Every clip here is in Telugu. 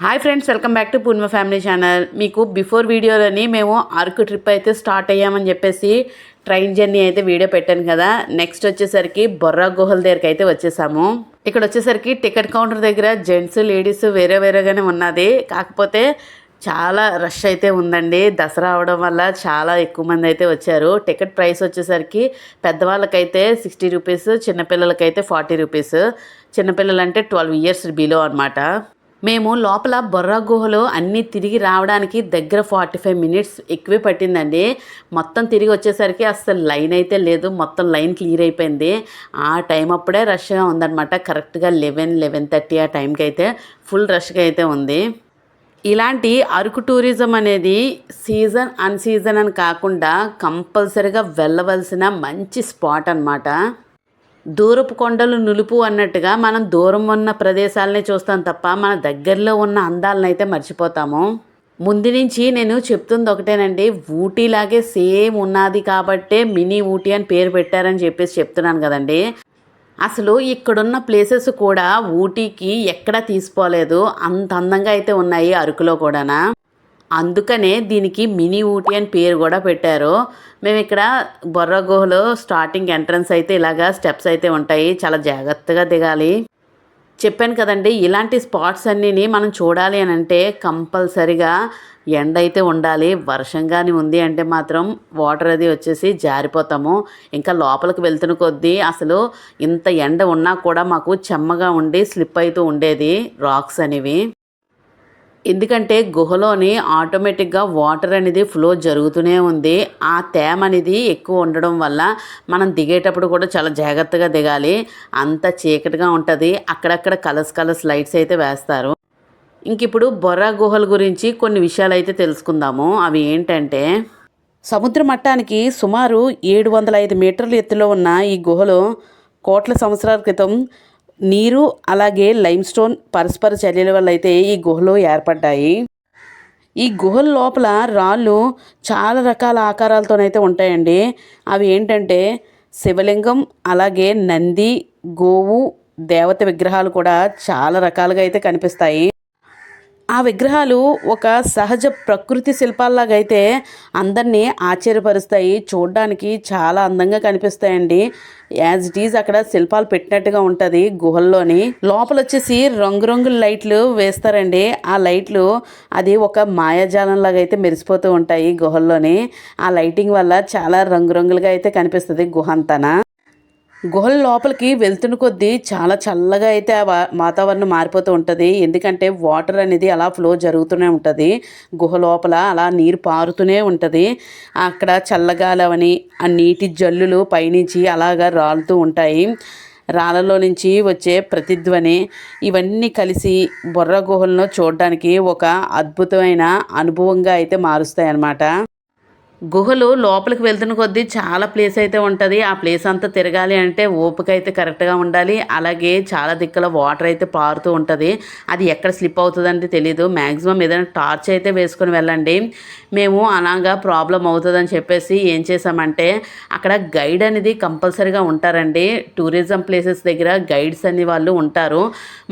Hi friends, welcome back to Purnima family channel. మీకు బిఫోర్ వీడియోలని మేము అరకు ట్రిప్ అయితే స్టార్ట్ అయ్యామని చెప్పేసి ట్రైన్ జర్నీ అయితే వీడియో పెట్టాను కదా. నెక్స్ట్ వచ్చేసరికి బొర్రా గుహల దగ్గరికి అయితే వచ్చేసాము. ఇక్కడ వచ్చేసరికి టికెట్ కౌంటర్ దగ్గర జెంట్స్ లేడీస్ వేరేగానే ఉన్నది. కాకపోతే చాలా రష్ అయితే ఉందండి. దసరా అవడం వల్ల చాలా ఎక్కువ మంది అయితే వచ్చారు. టికెట్ ప్రైస్ వచ్చేసరికి పెద్దవాళ్ళకైతే 60 రూపీస్, చిన్నపిల్లలకైతే 40 రూపీస్. చిన్నపిల్లలంటే 12 ఇయర్స్ బిలో అనమాట. మేము లోపల బొర్రా గుహలు అన్నీ తిరిగి రావడానికి దగ్గర 45 మినిట్స్ ఎక్కువే పట్టిందండి. మొత్తం తిరిగి వచ్చేసరికి అసలు లైన్ అయితే లేదు, మొత్తం లైన్ క్లియర్ అయిపోయింది. ఆ టైం అప్పుడే రష్గా ఉందన్నమాట. కరెక్ట్గా 11-11:30 ఆ టైంకి అయితే ఫుల్ రష్గా అయితే ఉంది. ఇలాంటి అరకు టూరిజం అనేది సీజన్ అన్సీజన్ అని కాకుండా కంపల్సరీగా వెళ్ళవలసిన మంచి స్పాట్ అన్నమాట. దూరపు కొండలు నులుపు అన్నట్టుగా మనం దూరం ఉన్న ప్రదేశాలనే చూస్తాం తప్ప మన దగ్గరలో ఉన్న అందాలను అయితే మర్చిపోతాము. ముందు నుంచి నేను చెప్తుంది ఒకటేనండి, ఊటీలాగే సేమ్ ఉన్నది కాబట్టే మినీ ఊటీ అని పేరు పెట్టారని చెప్పేసి చెప్తున్నాను కదండి. అసలు ఇక్కడున్న ప్లేసెస్ కూడా ఊటీకి ఎక్కడా తీసిపోలేదు, అంత అందంగా అయితే ఉన్నాయి అరకులో కూడానా. అందుకనే దీనికి మినీ ఊటీ అని పేరు కూడా పెట్టారు. మేము ఇక్కడ బొర్రా గుహలో స్టార్టింగ్ ఎంట్రన్స్ అయితే ఇలాగా స్టెప్స్ అయితే ఉంటాయి, చాలా జాగ్రత్తగా దిగాలి. చెప్పాను కదండి, ఇలాంటి స్పాట్స్ అన్నీని మనం చూడాలి అని అంటే కంపల్సరిగా ఎండ అయితే ఉండాలి. వర్షంగానే ఉంది అంటే మాత్రం వాటర్ అది వచ్చేసి జారిపోతాము. ఇంకా లోపలికి వెళ్తున్న కొద్దీ అసలు ఇంత ఎండ ఉన్నా కూడా మాకు చెమ్మగా ఉండి స్లిప్ అవుతూ ఉండేది రాక్స్ అనేవి. ఎందుకంటే గుహలోని ఆటోమేటిక్గా వాటర్ అనేది ఫ్లో జరుగుతూనే ఉంది. ఆ తేమ అనేది ఎక్కువ ఉండడం వల్ల మనం దిగేటప్పుడు కూడా చాలా జాగ్రత్తగా దిగాలి. అంత చీకటిగా ఉంటుంది. అక్కడక్కడ కలర్స్ లైట్స్ అయితే వేస్తారు. ఇంక ఇప్పుడు బొర్రా గుహల గురించి కొన్ని విషయాలు అయితే తెలుసుకుందాము. అవి ఏంటంటే, సముద్ర మట్టానికి సుమారు 705 మీటర్ల ఎత్తులో ఉన్న ఈ గుహలు కోట్ల సంవత్సరాల క్రితం నీరు అలాగే లైమ్స్టోన్ పరస్పర చర్యల వల్ల అయితే ఈ గుహలు ఏర్పడ్డాయి. ఈ గుహల లోపల రాళ్ళు చాలా రకాల ఆకారాలతోనైతే ఉంటాయండి. అవి ఏంటంటే శివలింగం, అలాగే నంది, గోవు, దేవత విగ్రహాలు కూడా చాలా రకాలుగా అయితే కనిపిస్తాయి. ఆ విగ్రహాలు ఒక సహజ ప్రకృతి శిల్పాల్లాగా అయితే అందరినీ ఆశ్చర్యపరుస్తాయి. చూడడానికి చాలా అందంగా కనిపిస్తాయండి. యాజ్ ఇట్ ఈజ్ అక్కడ శిల్పాలు పెట్టినట్టుగా ఉంటుంది. గుహల్లోని లోపల వచ్చేసి రంగురంగుల లైట్లు వేస్తారండి. ఆ లైట్లు అది ఒక మాయాజాలంలాగా అయితే మెరిసిపోతూ ఉంటాయి గుహల్లోని. ఆ లైటింగ్ వల్ల చాలా రంగురంగులుగా అయితే కనిపిస్తుంది గుహ అంతానా. గుహల లోపలికి వెళ్తున్న కొద్దీ చాలా చల్లగా అయితే వాతావరణం మారిపోతూ ఉంటుంది. ఎందుకంటే వాటర్ అనేది అలా ఫ్లో జరుగుతూనే ఉంటుంది. గుహ లోపల అలా నీరు పారుతూనే ఉంటుంది. అక్కడ చల్లగాలవని ఆ నీటి జల్లులు పైనుంచి అలాగా రాలుతూ ఉంటాయి. రాళ్ళలో నుంచి వచ్చే ప్రతిధ్వని ఇవన్నీ కలిసి బొర్రా గుహలను చూడడానికి ఒక అద్భుతమైన అనుభవంగా అయితే మారుస్తాయి అన్నమాట. గుహలు లోపలికి వెళ్తున్న కొద్దీ చాలా ప్లేస్ అయితే ఉంటుంది. ఆ ప్లేస్ అంతా తిరగాలి అంటే ఓపిక అయితే కరెక్ట్గా ఉండాలి. అలాగే చాలా దిక్కుల వాటర్ అయితే పారుతూ ఉంటుంది. అది ఎక్కడ స్లిప్ అవుతుందంటే తెలీదు. మ్యాక్సిమం ఏదైనా టార్చ్ అయితే వేసుకొని వెళ్ళండి. మేము అలాగా ప్రాబ్లం అవుతుందని చెప్పేసి ఏం చేసామంటే అక్కడ గైడ్ అనేది కంపల్సరీగా ఉంటారండి. టూరిజం ప్లేసెస్ దగ్గర గైడ్స్ అనే వాళ్ళు ఉంటారు.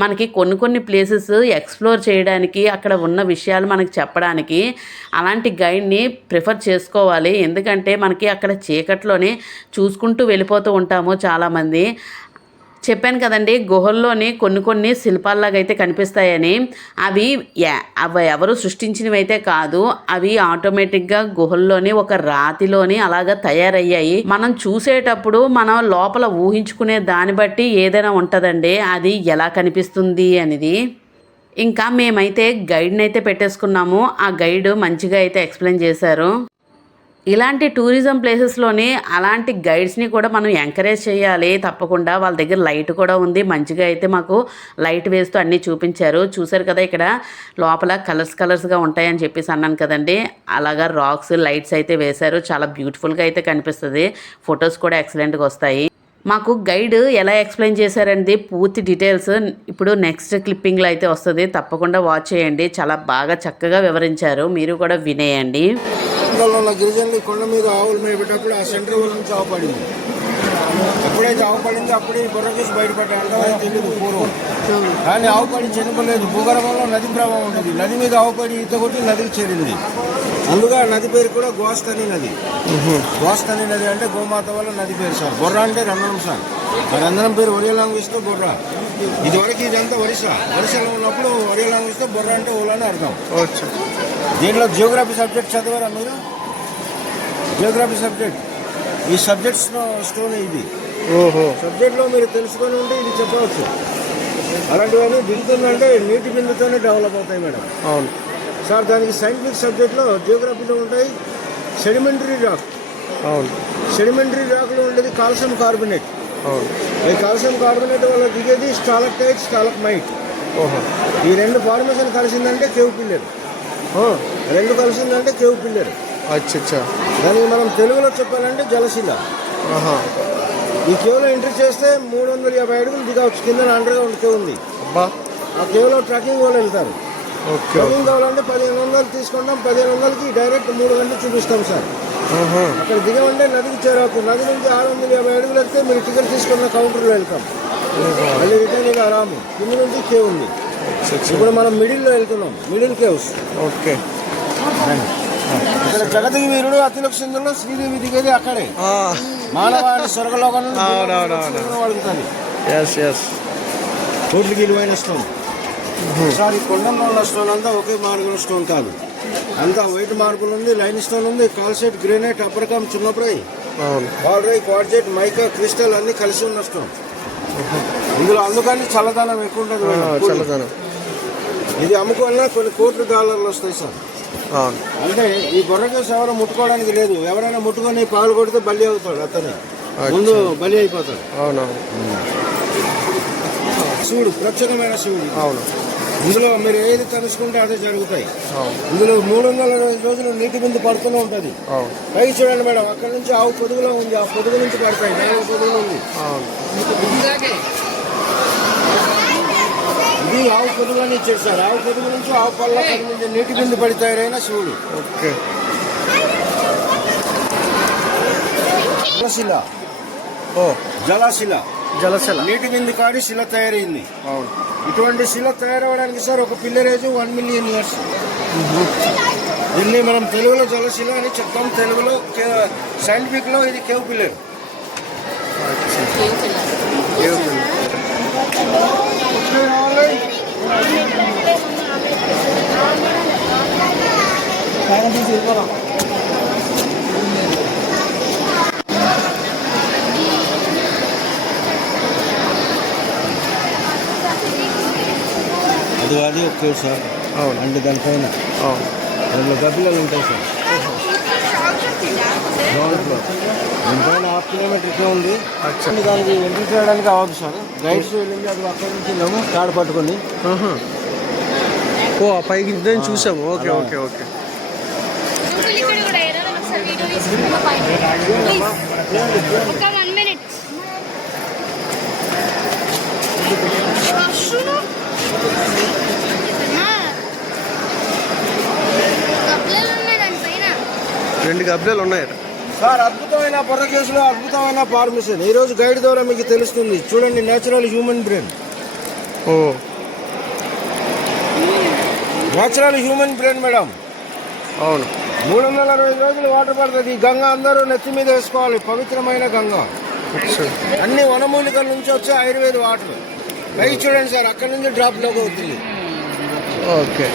మనకి కొన్ని ప్లేసెస్ ఎక్స్ప్లోర్ చేయడానికి, అక్కడ ఉన్న విషయాలు మనకి చెప్పడానికి అలాంటి గైడ్ని ప్రిఫర్ చేసుకోవాలి. ఎందుకంటే మనకి అక్కడ చీకట్లోనే చూసుకుంటూ వెళ్ళిపోతూ ఉంటాము చాలామంది. చెప్పాను కదండి, గుహల్లోని కొన్ని శిల్పాల్లాగా అయితే కనిపిస్తాయని. అవి ఎవరు సృష్టించినవి అయితే కాదు. అవి ఆటోమేటిక్గా గుహల్లోని ఒక రాతిలోని అలాగా తయారయ్యాయి. మనం చూసేటప్పుడు మనం లోపల ఊహించుకునే దాన్ని బట్టి ఏదైనా ఉంటుందండి, అది ఎలా కనిపిస్తుంది అనేది. ఇంకా మేమైతే గైడ్ని అయితే పెట్టేసుకున్నాము. ఆ గైడ్ మంచిగా అయితే ఎక్స్ప్లెయిన్ చేశారు. ఇలాంటి టూరిజం ప్లేసెస్లోని అలాంటి గైడ్స్ని కూడా మనం ఎంకరేజ్ చేయాలి తప్పకుండా. వాళ్ళ దగ్గర లైట్ కూడా ఉంది. మంచిగా అయితే మాకు లైట్ వేస్తూ అన్నీ చూపించారు. చూసారు కదా, ఇక్కడ లోపల కలర్స్గా ఉంటాయని చెప్పేసి అన్నాను కదండి. అలాగా రాక్స్ లైట్స్ అయితే వేశారు. చాలా బ్యూటిఫుల్గా అయితే కనిపిస్తుంది. ఫొటోస్ కూడా ఎక్సలెంట్గా వస్తాయి. మాకు గైడ్ ఎలా ఎక్స్ప్లెయిన్ చేశారండి పూర్తి డీటెయిల్స్ ఇప్పుడు నెక్స్ట్ క్లిప్పింగ్లో అయితే వస్తుంది. తప్పకుండా వాచ్ చేయండి. చాలా బాగా చక్కగా వివరించారు. మీరు కూడా వినేయండి. గిరిజనులు కొండ మీద ఆవులు మేపేటప్పుడు ఆ సెంటర్ నుంచి ఆవు పడింది. ఎప్పుడైతే ఆవు పడిందో అప్పుడే ఈ బొర్ర కేసు బయటపడ్డాయి. అంతవరకు తెలియదు పూర్వం. కానీ ఆవు పడి చనిపోలేదు. భూగర్భంలో నది ప్రభావం ఉండేది. నది మీద ఆవు పడి ఈత కొట్టి నదికి చేరింది. అందుగా నది పేరు కూడా గోస్తని నది. గోస్తని నది అంటే గోమాత వల్ల నది పేరు సార్. బొర్ర అంటే రంధనం సార్. ఆ రంధనం పేరు ఒరియా లాంగ్వేజ్తో బొర్ర. ఇదివరకు ఇదంతా ఒరిస్సాలో ఉన్నప్పుడు ఒరియా లాంగ్వేజ్తో బొర్ర అంటే ఓలని అర్థం. దీంట్లో జియోగ్రఫీ సబ్జెక్ట్ చదివారా మీరు? జియోగ్రఫీ సబ్జెక్ట్ ఈ సబ్జెక్ట్స్ స్టోన్ ఇది. సబ్జెక్ట్లో మీరు తెలుసుకొని ఉంటే ఇది చెప్పవచ్చు. అలాంటివన్నీ దిగుతుందంటే నీటి బిందుతోనే డెవలప్ అవుతాయి మేడం. అవును సార్. దానికి సైంటిఫిక్ సబ్జెక్ట్లో జియోగ్రఫీలో ఉంటాయి సెడిమెంటరీ రాక్. అవును సెడిమెంటరీ రాక్లో ఉండేది కాల్షియం కార్బోనేట్. అవును ఈ కాల్షియం కార్బోనేట్ వల్ల దిగేది స్టాలక్టైట్ స్టాలక్మైట్. ఈ రెండు ఫార్మేషన్ కలిసిందంటే కేవ్ పిల్లర్. రెండు కలిసిందంటే కేవ్ పిల్లర్. అచ్చా. దానికి మనం తెలుగులో చెప్పాలంటే జలశిల. ఈ కేవ్లో ఎంట్రీ చేస్తే 350 అడుగులు దిగవచ్చు. కింద అండర్గా కేవ్ ఉంది. ఆ కేవ్లో ట్రెక్కింగ్ వాళ్ళు వెళ్తారు. ట్రెక్కింగ్ కావాలంటే 1500 తీసుకుంటాం. 1500కి డైరెక్ట్ 3 గంటలు చూపిస్తాం సార్. అక్కడ దిగమంటే నదికి చేరవచ్చు. నది నుంచి 650 అడుగులు వెళ్తే మీరు టికెట్ తీసుకున్న కౌంటర్లో వెళ్తాం. మళ్ళీ రిటర్న్ ఇలా రాము. కింద నుంచి కేవ్ ఉంది. ఇప్పుడు మనం మిడిల్లో వెళ్తున్నాం. Middle caves. ఓకే. ఇక్కడ జగతికి వీరుడు అతిలోక సింధులో శ్రీదేవి దిగేది అక్కడే. మానవాళి స్వర్గలోకం అడుగుతుంది. కోట్లకి విలువైన స్టోన్ సార్. ఈ కొండల్లో ఉన్న స్టోన్ అంతా ఒకే మార్బుల్ స్టోన్ కాదు. అంతా వైట్ మార్బుల్ ఉంది, లైన్ స్టోన్ ఉంది, కాల్సైట్, గ్రెనైట్, అప్పరకం, చిన్నప్రాయి, వాల్రై, క్వార్ట్జైట్, మైకా, క్రిస్టల్ అన్ని కలిసి ఉన్న స్టోన్. ఇందులో అందుకని చల్లదనం ఎక్కువ ఉంటుంది. ఇది అమ్ముకోవాలన్నా కొన్ని కోట్ల డాలర్లు వస్తాయి సార్. అంటే ఈ బొర్ర కేసు ఎవరు ముట్టుకోవడానికి లేదు. ఎవరైనా ముట్టుకొని పాలు కొడితే బలి అవుతాడు. అతను ముందు బలి అయిపోతాడు. శివుడు ప్రత్యేకమైన శివుడు. అవును. ఇందులో మీరు ఏది తెలుసుకుంటే అదే జరుగుతాయి. ఇందులో 360 రోజులు నీటి బిందు పడుతూనే ఉంటుంది. పైకి చూడండి మేడం, అక్కడ నుంచి ఆవు పొదుగులో ఉంది. ఆ పొదుగు నుంచి పడతాయి. 4 పొదుగులు ఉంది. ఇది ఆవు పొదుగులని ఇచ్చాడు సార్. ఆవు పొదుగు నుంచి ఆవు పళ్ళ నుంచి నీటి బిందు పడి తయారైన శివుడు. ఓకే. జలశిల. జలశిల. జలశిల నీటి బిందు కాడి శిల తయారైంది. ఇటువంటి శిల తయారవడానికి సార్ ఒక పిల్లర్ ఏజ్ 1 మిలియన్ ఇయర్స్. దీన్ని మనం తెలుగులో జలశిల అని చెప్తాం. తెలుగులో సైంటిఫిక్ లో ఇది కేవ్ పిల్లర్. అది ఓకే సార్. అంటే దానిపైన 2 గబ్బిలాలు ఉంటాయి సార్. గ్రౌండ్ ఫ్లోర్ దానిపైన 1/2 కిలోమీటర్ ఉంది. దానికి ఎంట్రీ చేయడానికి అవ్వదు సార్. గైడ్స్ వెళ్ళింది. అది అక్కడి నుంచి వెళ్ళాము తాడు పట్టుకొని. పైకి చూసాము. Okay okay okay. రెండు గబ్బిలాలు ఉన్నాయి సార్. అద్భుతమైన బొర్ర కేసులో అద్భుతమైన ఫార్మేషన్. ఈ రోజు గైడ్ ద్వారా మీకు తెలుస్తుంది. చూడండి, natural human brain. Natural human brain madam. అవును. 360 రోజులు వాటర్ పడుతుంది. ఈ గంగ అందరూ నెత్తి మీద వేసుకోవాలి. పవిత్రమైన గంగ. అన్ని వనమూలికల నుంచి వచ్చే ఆయుర్వేద వాటర్. పైకి చూడండి సార్, అక్కడ నుంచి డ్రాప్ లోకి అవుతుంది. ఓకే.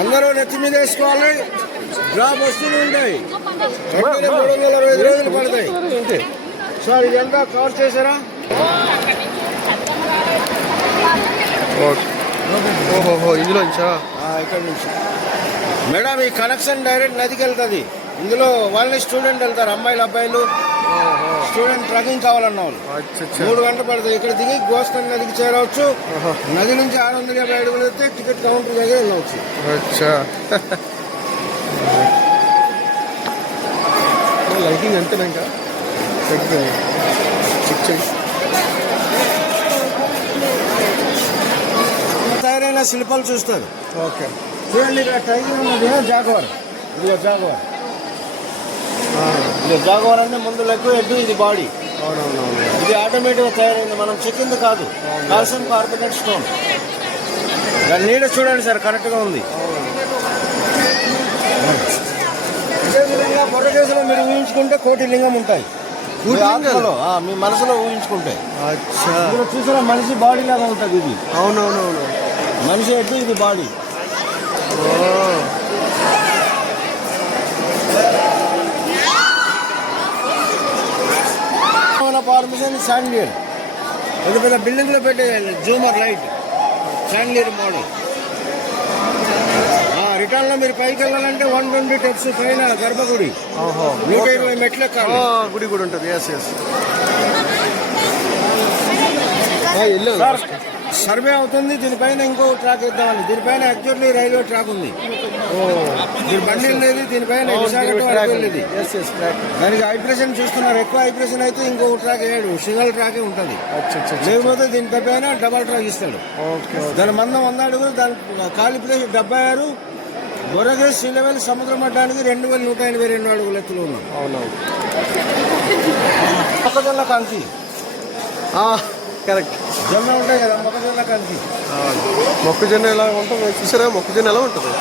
అందరూ నెత్తి మీద వేసుకోవాలి. డ్రాప్ వస్తూనే ఉంటాయి. 360 రోజులు పడతాయి సార్. ఇదంతా కవర్ చేశారా? ఇందులోంచా? ఇక్కడ నుంచి మేడం. ఈ కనెక్షన్ డైరెక్ట్ నదికి వెళ్తుంది. ఇందులో వాళ్ళని స్టూడెంట్ వెళ్తారు. అమ్మాయిలు, అబ్బాయిలు, స్టూడెంట్ ట్రెక్కింగ్ కావాలన్న వాళ్ళు 3 గంటలు పడుతుంది. ఇక్కడ దిగి గోస్తని నదికి చేరవచ్చు. నది నుంచి 650 అడుగులు వెళ్తే టికెట్ కౌంటర్ దగ్గర వెళ్ళవచ్చు. లైటింగ్ అంతేనా? ఇంకా తయారైన శిల్పాలు చూస్తారు. ఓకే. చూడండి, ఇక్కడ టైగర్ ఉన్నది, జాగ్వార్. ఇది జాగవార్. ఇది జాగవార్ అంటే ముందు లెగ్ ఎడ్డు, ఇది బాడీ. అవునవునవును. ఇది ఆటోమేటిక్గా తయారైంది, మనం చెక్కింది కాదు. Calcium carbonate stone. దాని నీడ చూడండి సార్, కరెక్ట్గా ఉంది. ఇదే విధంగా బొర్రకేసులో మీరు ఊహించుకుంటే కోటి లింగం ఉంటాయి. మీ ఆత్మలో, మీ మనసులో ఊహించుకుంటే. అచ్చా. ఇక్కడ చూసారా, మనిషి బాడీ లాగా ఉంటుంది ఇది. అవునవునవును. మనిషి ఎడ్డు, ఇది బాడీ. ఫార్మేషన్ శాండియర్. పెద్ద పెద్ద బిల్డింగ్ లో పెట్టే జూమర్ లైట్ శాండియర్ మోడల్. రిటర్న్ లో మీరు పైకి వెళ్ళాలంటే 120 స్టెప్స్ పైన గర్భగుడి, 120 మెట్ల ఎక్కాలి. గుడి కూడా ఉంటుంది. Yes yes. సార్ సర్వే అవుతుంది, దీనిపైన ఇంకో ట్రాక్ ఇద్దామని. దీనిపైన యాక్చువల్లీ రైల్వే ట్రాక్ ఉంది. దీని బండి లేదు, దీనిపైన విశాఖపట్నం వెళ్ళేది. దానికి హైప్రెషన్ చూస్తున్నారు, ఎక్కువ హైప్రెషన్ అయితే ఇంకో ట్రాక్ వేయడు, సింగల్ ట్రాకే ఉంటుంది. లేకపోతే దీని పైన డబల్ ట్రాక్ ఇస్తాడు. దాని మందం 100 అడుగులు, దాని ఖాళీ ప్లేస్ 76. బొర్రకేస్ సీ లెవెల్ సముద్ర మట్టానికి 2182 అడుగులు ఎత్తులో ఉన్నాం. అవునవును. మొక్కజొన్న కంకి కరెక్ట్. జొన్న ఉంటాయి కదా, మొక్కజొన్న కంకి. మొక్కజొన్న ఎలా ఉంటుంది చూసారా? మొక్కజొన్న ఎలా ఉంటుంది?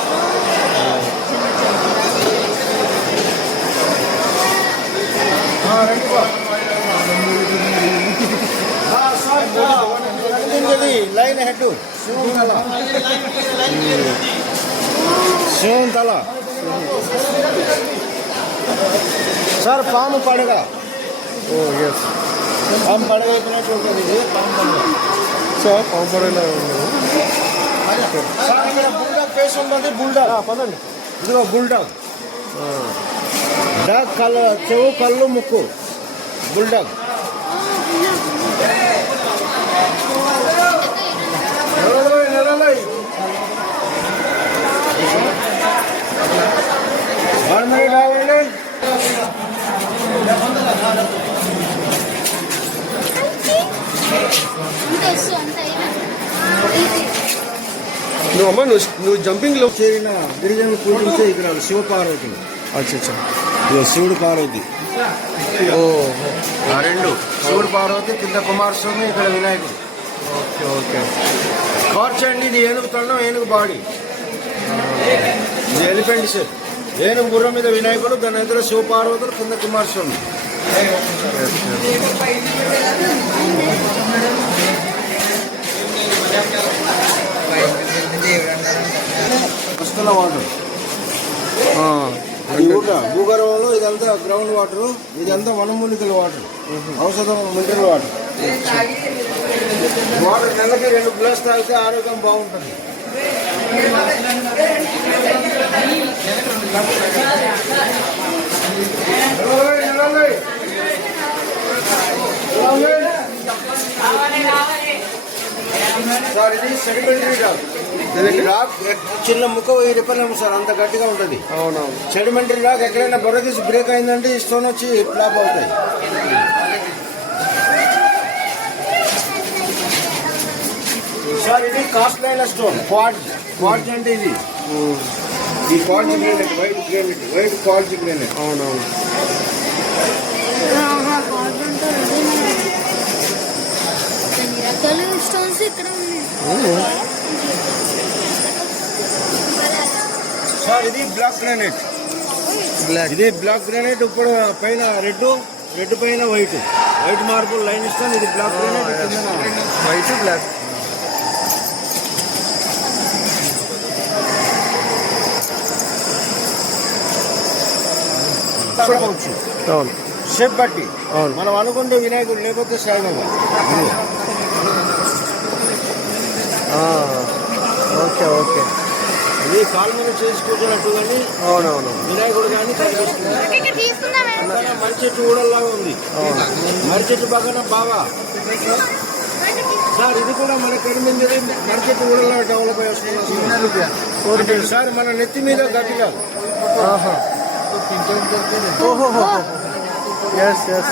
లైన్ హెడ్ శివం తల. సార్ పాము పడగ. పాము పడగ అయిపోయినట్టు ఉంటుంది ఇది. పాము పడగ సార్ పాము పడగ సార్. ఇక్కడ బుల్డాగ్ ఫేస్ ఉంటుంది. బుల్డాగ్ పదండి. ఇదిగో బుల్డాగ్. డాగ్ కళ్ళు, చెవు, కళ్ళు, ముక్కు. బుల్డాగ్. నువ్వు జంపింగ్ లో చేరిన గిరిజనులు పూజించే ఇక్కడ శివపార్వతి. అచ్చా. శివుడు పార్వతి. రెండు శివుడు పార్వతి, కింద కుమారస్వామి, ఇక్కడ వినాయకుడు. Okay okay. కార్చ్ అండి, ఇది ఏనుగు తొండం, ఏనుగు బాడీ. ఇది ఎలిఫెంట్ షేప్. ఏనుగు గుర్రం మీద వినాయకుడు, దాని ఎదురు శివపార్వతులు, కింద కుమారస్వామి. వస్తున్న వాటర్. భూగర్భంలో ఇదంతా గ్రౌండ్ వాటర్, ఇదంతా వనమూలికల వాటర్, ఔషధం మినరల్ వాటర్. వాటర్ నెలకి 2 గ్లాస్ తాగితే ఆరోగ్యం బాగుంటుంది. సార్ ఇది సెడిమెంటరీ రాక్. రాక్ చిన్న ముక్క 1000 రూపాయలు సార్, అంత గట్టిగా ఉంటుంది. అవునవును. సెడిమెంటరీ రాక్ ఎక్కడైనా బొర్రకేసి బ్రేక్ అయిందంటే ఈ స్టోన్ వచ్చి ఫ్లాప్ అవుతాయి. సార్ ఇది కాస్ట్లైన స్టోన్, క్వార్ట్జ్ అంటే ఇది. ఈ quartz granite, white quartz granite. అవునవును. స్టోన్స్ ఇక్కడ సార్ ఇది బ్లాక్ గ్రానైట్. ఇది బ్లాక్ గ్రానైట్. ఇప్పుడు పైన రెడ్ పైన వైట్ మార్బుల్ లైన్ ఇస్తాను. ఇది బ్లాక్ గ్రానైట్, వైట్ బ్లాక్. అవును. షేప్ బట్టి అవును. మనం అనుకుంటే వినాయకుడు, లేకపోతే సాయిబాబా. Okay okay. ఇది కాలు మీద చేసుకోవచ్చినట్టు కానీ అవునవును. వినాయకుడు కానీ కనిపిస్తుంది. మర్రి చెట్టు ఊడల్లాగా ఉంది. మర్రి చెట్టు పక్కన బాగా. సార్ ఇది కూడా మన కడిమింది, మర్రి చెట్టు ఊడల్లాగా డెవలప్ అయి వస్తుంది. సార్ మన నెత్తి మీద గట్టిగా. Yes yes.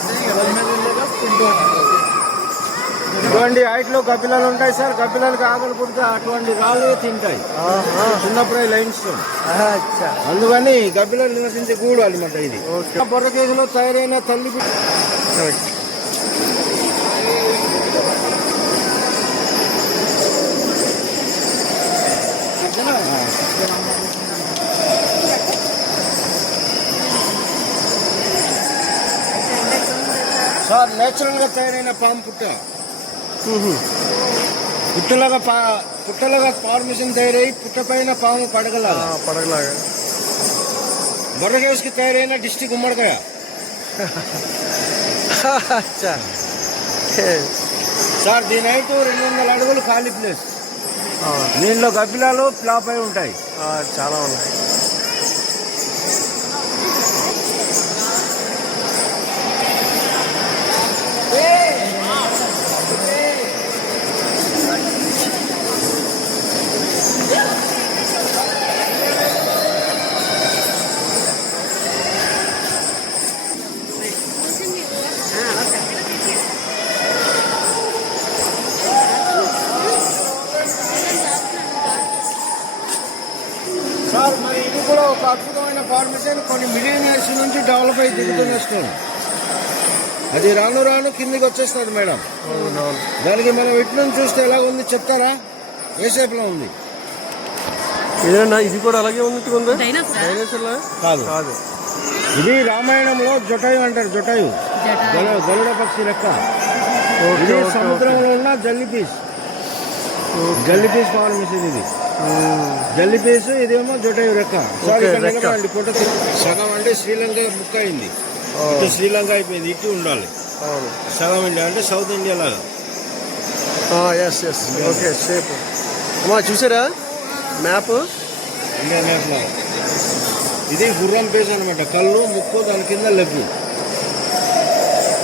ఇటువంటి హైట్లో గబ్బిలాలు ఉంటాయి సార్. గబ్బిలాలకి ఆకలి పుడితే అటువంటి రాళ్ళే తింటాయి. చిన్నప్పుడే లైన్స్ అందుకని గబ్బిలాలు నివసించే గూడు అనమాట ఇది. బొర్ర కేసులో తయారైన తల్లి సార్ నేచురల్ గా తయారైన పాము పుట్ట. పుట్టలాగా ఫార్మేషన్ తయారై పుట్ట పైన పాము పడగలాగా బొర్రకేసుకి తయారైన డిస్టిక్ గుమ్మడికాయ. సార్ దీని హైట్ 200 అడుగులు ఖాళీ ప్లేస్. దీనిలో గబ్బిలాలు ఫ్లాప్ అయి ఉంటాయి. చాలా ఉన్నాయి. సార్ మరి ఇది కూడా ఒక అద్భుతమైన ఫార్మేషన్. కొన్ని మిలియన్ ఇయర్స్ నుంచి డెవలప్ అయి దిగుతున్న స్టోన్. అది రాను రాను కిందికి వచ్చేస్తుంది మేడం. దానికి మనం ఇటు నుంచి చూస్తే ఎలా ఉంది చెప్తారా? ఏ షేప్ లో ఉంది? ఏదన్నా ఇది కూడా అలాగే ఉన్నట్టుగా కాదు కాదు. ఇది రామాయణంలో జటాయు అంటారు. జటాయు గరుడ పక్షి లెక్క. ఇది సముద్రంలో ఉన్న జల్లీఫిష్. జల్లీఫిష్ ఫార్మేషన్ ఇది. జల్లీఫిష్ ఇదేమో జటాయు లెక్క. ఫోటో సగం అంటే శ్రీలంక ముక్క అయింది. ఇటు శ్రీలంక అయిపోయింది. ఇటు ఉండాలి సగం ఇండియా అంటే సౌత్ ఇండియా లాగా. ఓకే షేప్ అమ్మా చూసారా మ్యాప్? ఇండియా మ్యాప్ లాగా. ఇది గుర్రం పేస్ అనమాట. కళ్ళు ముక్కు దాని కింద లెగ్గు.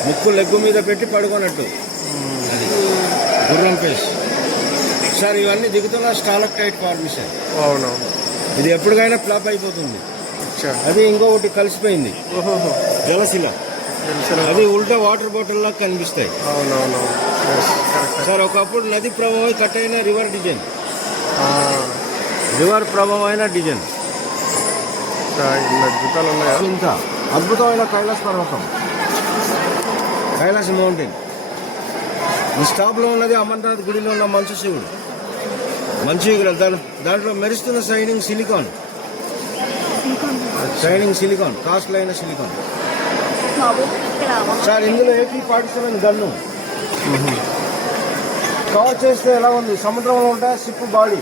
ముక్కు లెగ్గు మీద పెట్టి పడుకోనట్టు అది గుర్రం పేస్. సార్ ఇవన్నీ దిగుతున్న స్టాలక్టైట్ ఫార్మేషన్. అవునవును. ఇది ఎప్పటికైనా ఫ్లాప్ అయిపోతుంది. అది ఇంకొకటి కలిసిపోయింది జలశిల. అది ఉల్టా వాటర్ బాటిల్ లాగా కనిపిస్తాయి. సార్ ఒకప్పుడు నది ప్రభావం కట్ అయిన రివర్ డిజైన్. రివర్ ప్రభావమైన డిజైన్. అద్భుతాలు ఉన్నాయా? ఇంత అద్భుతమైన కైలాస పర్వతం, కైలాస మౌంటైన్. ఈ స్టాప్ లో ఉన్నది అమర్నాథ్ గుడిలో ఉన్న మంచు శివుడు. మంచి దాంట్లో మెరుస్తున్న షైనింగ్ సిలికాన్. కాస్ట్లీ అయిన సిలికాన్. సార్ ఇందులో AK-47 గన్ను కవర్ చేస్తే ఎలా ఉంది? సముద్రంలో ఉంటా ship body.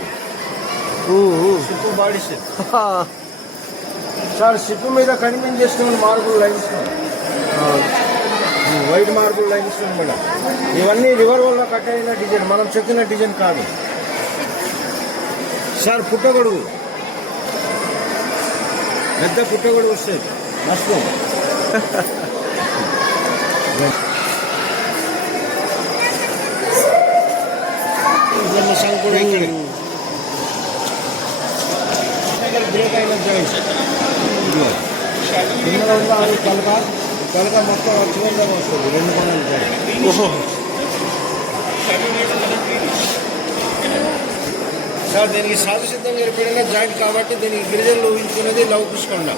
Ship. Sir ship మీద కనిపించేస్తున్న marble lines, white marble lines madam. ఇవన్నీ రివర్ వల్ల కట్ అయిన డిజైన్, మనం చెక్కిన డిజైన్ కాదు. సార్ పుట్టగొడుగు, పెద్ద పుట్టగొడుగు వస్తాయి మస్తు. సంకుడు ఇక్కడ బ్రేక్ అయిన జాయింట్స్. కింద ఉన్న అది కలక మొత్తం చివరిగా వస్తుంది. 2 కొనలు జాయింట్. సార్ దీనికి సహజసిద్ధంగా ఏర్పడిన జాయింట్ కాబట్టి దీనికి గిరిజనులు ఊహించుకున్నది లవ కుష్కొండ.